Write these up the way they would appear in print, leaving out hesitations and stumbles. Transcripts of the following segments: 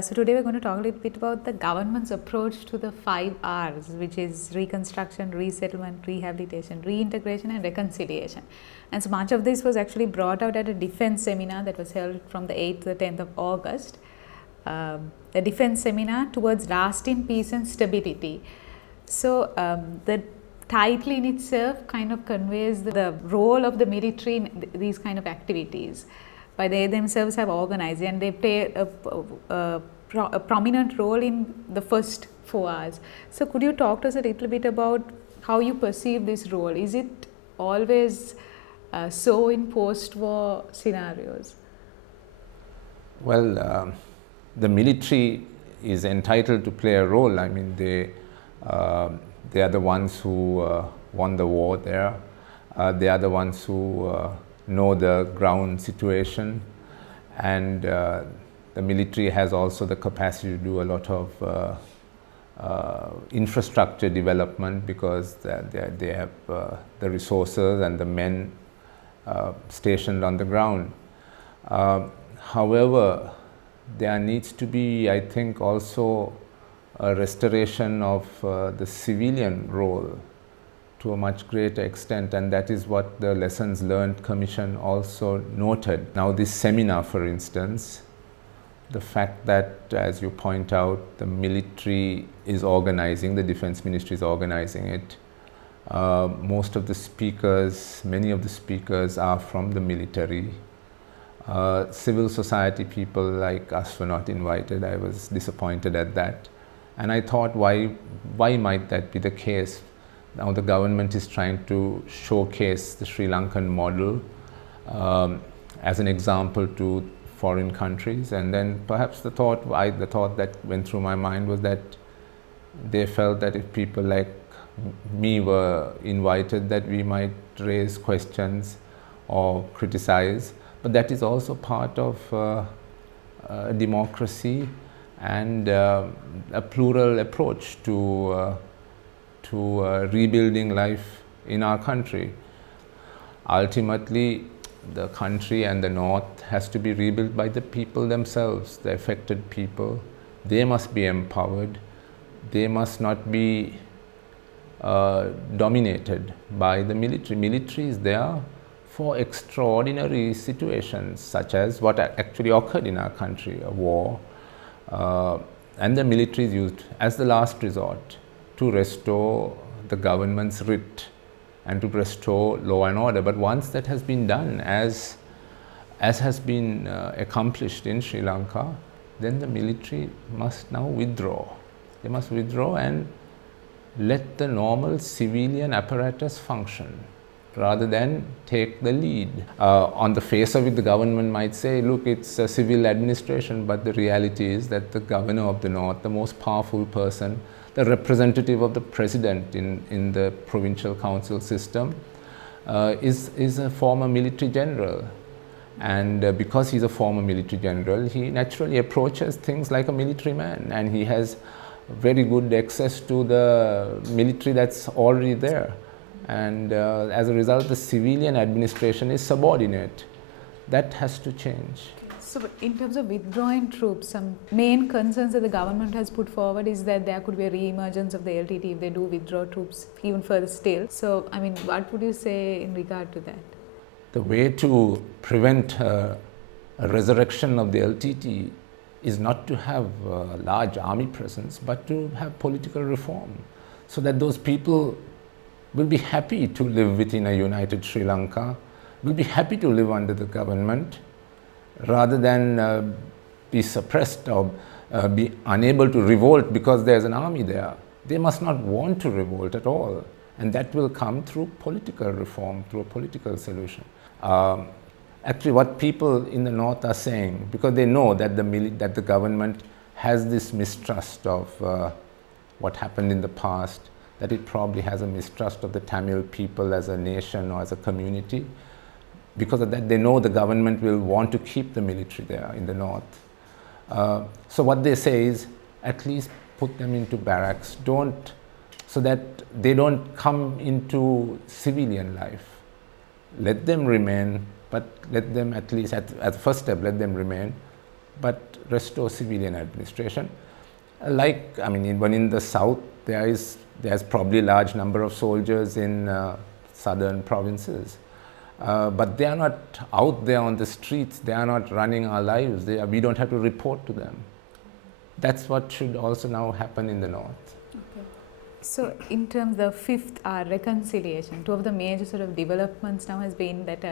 So today we're going to talk a little bit about the government's approach to the 5 R's, which is reconstruction, resettlement, rehabilitation, reintegration and reconciliation. And so much of this was actually brought out at a defense seminar that was held from the 8th to the 10th of August. The defense seminar towards lasting peace and stability. So the title in itself kind of conveys the role of the military in these kind of activities. By they themselves have organized, and they play a prominent role in the first 4 R's. So could you talk to us a little bit about how you perceive this role? Is it always so in post-war scenarios? Well, the military is entitled to play a role. I mean, they are the ones who won the war there. They are the ones who know the ground situation, and the military has also the capacity to do a lot of infrastructure development because they have the resources and the men stationed on the ground. However, there needs to be, I think, also a restoration of the civilian role to a much greater extent, and that is what the Lessons Learned Commission also noted. Now this seminar, for instance, the fact that, as you point out, the military is organizing, the Defense Ministry is organizing it. Most of the speakers, many of the speakers are from the military. Civil society people like us were not invited. I was disappointed at that. And I thought, why might that be the case? Now the government is trying to showcase the Sri Lankan model as an example to foreign countries, and then perhaps the thought that went through my mind was that they felt that if people like me were invited, that we might raise questions or criticize, but that is also part of democracy and a plural approach to rebuilding life in our country. Ultimately, the country and the North has to be rebuilt by the people themselves, the affected people. They must be empowered. They must not be dominated by the military. Military is there for extraordinary situations, such as what actually occurred in our country, a war, and the military is used as the last resort to restore the government's writ and to restore law and order. But once that has been done, as has been accomplished in Sri Lanka, then the military must now withdraw. They must withdraw and let the normal civilian apparatus function rather than take the lead. On the face of it, the government might say, look, it's a civil administration, but the reality is that the governor of the North, the most powerful person, the representative of the president in the provincial council system, is a former military general. And because he's a former military general, he naturally approaches things like a military man, and he has very good access to the military that's already there. And as a result, the civilian administration is subordinate. That has to change. So in terms of withdrawing troops, some main concerns that the government has put forward is that there could be a re-emergence of the LTT if they do withdraw troops even further still. So, I mean, what would you say in regard to that? The way to prevent a resurrection of the LTT is not to have a large army presence, but to have political reform, so that those people will be happy to live within a united Sri Lanka, will be happy to live under the government, rather than be suppressed or be unable to revolt because there's an army there. They must not want to revolt at all, and that will come through political reform, through a political solution. Actually, what people in the North are saying, because they know that the government has this mistrust of what happened in the past, that it probably has a mistrust of the Tamil people as a nation or as a community. Because of that, they know the government will want to keep the military there in the North. So what they say is, at least put them into barracks, so that they don't come into civilian life. Let them remain, but let them at least, at the first step, let them remain. but restore civilian administration. Like, I mean, even in the south, there's probably a large number of soldiers in southern provinces. But they are not out there on the streets, they are not running our lives, we don't have to report to them. That's what should also now happen in the north. Okay. So in terms of fifth R, reconciliation, two of the major sort of developments now has been that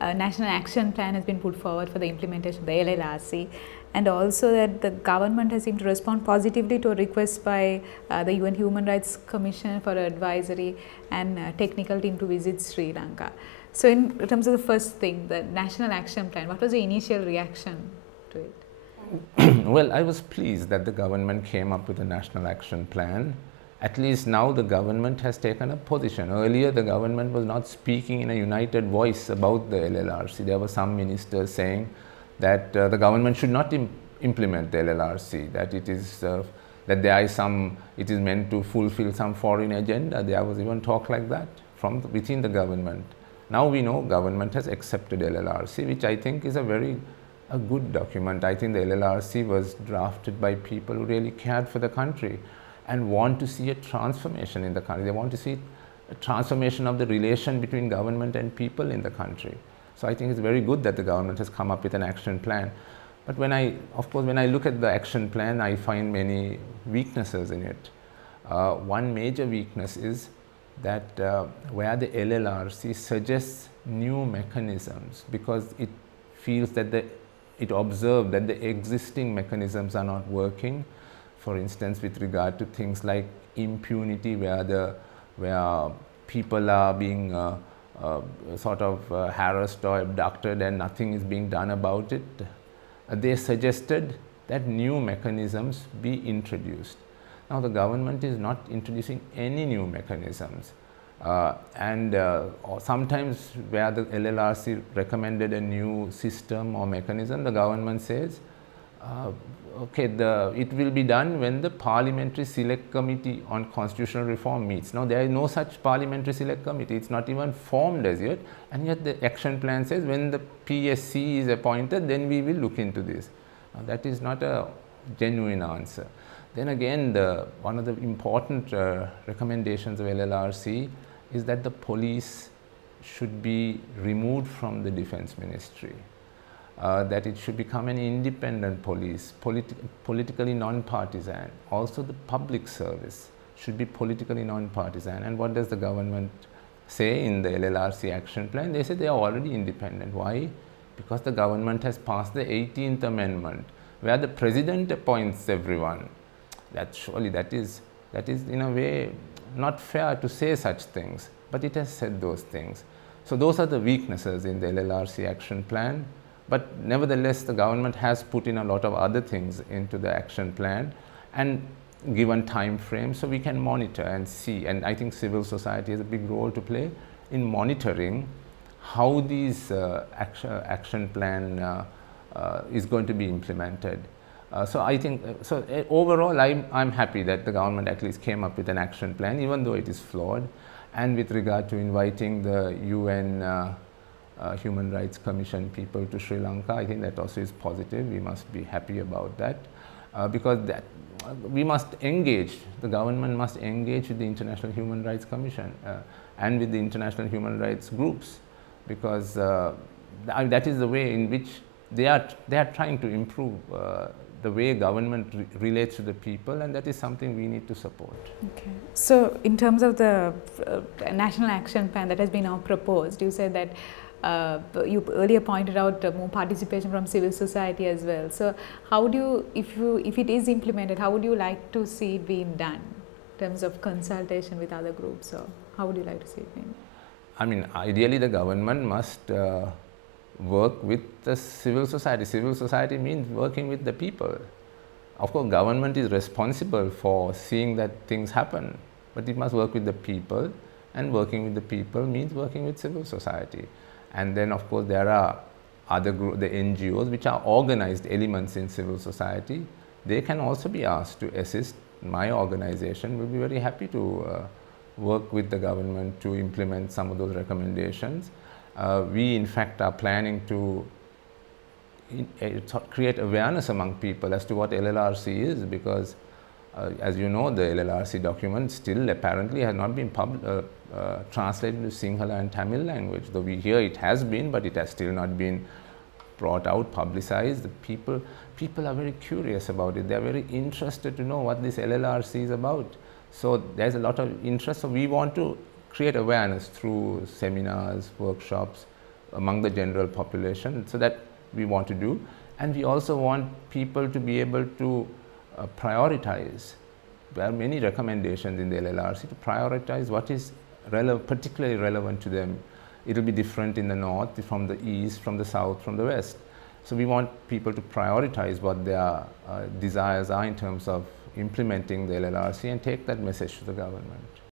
a national action plan has been put forward for the implementation of the LLRC, and also that the government has seemed to respond positively to a request by the UN Human Rights Commission for advisory and technical team to visit Sri Lanka. So in terms of the first thing, the national action plan, what was the initial reaction to it? Well, I was pleased that the government came up with a national action plan. At least now the government has taken a position. Earlier the government was not speaking in a united voice about the LLRC. There were some ministers saying that the government should not implement the LLRC, that it is that there is it is meant to fulfill some foreign agenda. There was even talk like that from within the government. Now we know government has accepted LLRC, which I think is a good document. I think the LLRC was drafted by people who really cared for the country and want to see a transformation in the country. They want to see a transformation of the relation between government and people in the country. So I think it's very good that the government has come up with an action plan. But of course, when I look at the action plan, I find many weaknesses in it. One major weakness is that where the LLRC suggests new mechanisms because it feels that it observed that the existing mechanisms are not working. For instance, with regard to things like impunity, where people are being sort of harassed or abducted and nothing is being done about it, they suggested that new mechanisms be introduced. Now the government is not introducing any new mechanisms, or sometimes where the LLRC recommended a new system or mechanism, the government says, okay, it will be done when the Parliamentary Select Committee on Constitutional Reform meets. Now there is no such Parliamentary Select Committee, it's not even formed as yet, and yet the action plan says when the PSC is appointed, then we will look into this. Now that is not a genuine answer. Then again, one of the important recommendations of LLRC is that the police should be removed from the Defense Ministry. That it should become an independent police, politically non-partisan. Also the public service should be politically non-partisan. And what does the government say in the LLRC action plan? They say they are already independent. Why? Because the government has passed the 18th Amendment, where the President appoints everyone. Surely that is in a way not fair to say such things, but it has said those things. So those are the weaknesses in the LLRC action plan. But nevertheless, the government has put in a lot of other things into the action plan and given time frames so we can monitor and see. And I think civil society has a big role to play in monitoring how these action plan is going to be implemented. So I think, overall I'm happy that the government at least came up with an action plan, even though it is flawed. And with regard to inviting the UN Human Rights Commission people to Sri Lanka, I think that also is positive. We must be happy about that because we must engage, the government must engage with the International Human Rights Commission and with the international human rights groups, because that is the way in which they are trying to improve the way government relates to the people, and that is something we need to support. Okay. So in terms of the national action plan that has been now proposed, you said that you earlier pointed out more participation from civil society as well. So how do you, if it is implemented, how would you like to see it being done in terms of consultation with other groups, or how would you like to see it being done? I mean, ideally the government must work with the civil society. Civil society means working with the people. Of course, government is responsible for seeing that things happen, but it must work with the people, and working with the people means working with civil society. And then of course there are other groups, the NGOs, which are organized elements in civil society. They can also be asked to assist. My organization will be very happy to work with the government to implement some of those recommendations. We in fact are planning to create awareness among people as to what LLRC is, because as you know, the LLRC document still apparently has not been translated to Sinhala and Tamil language, though we hear it has been, but it has still not been brought out, publicized. The people are very curious about it. They are very interested to know what this LLRC is about. So there's a lot of interest. So we want to create awareness through seminars, workshops among the general population. So that we want to do. And we also want people to be able to prioritize. There are many recommendations in the LLRC to prioritize what is particularly relevant to them. It will be different in the north, from the east, from the south, from the west. So we want people to prioritize what their desires are in terms of implementing the LLRC and take that message to the government.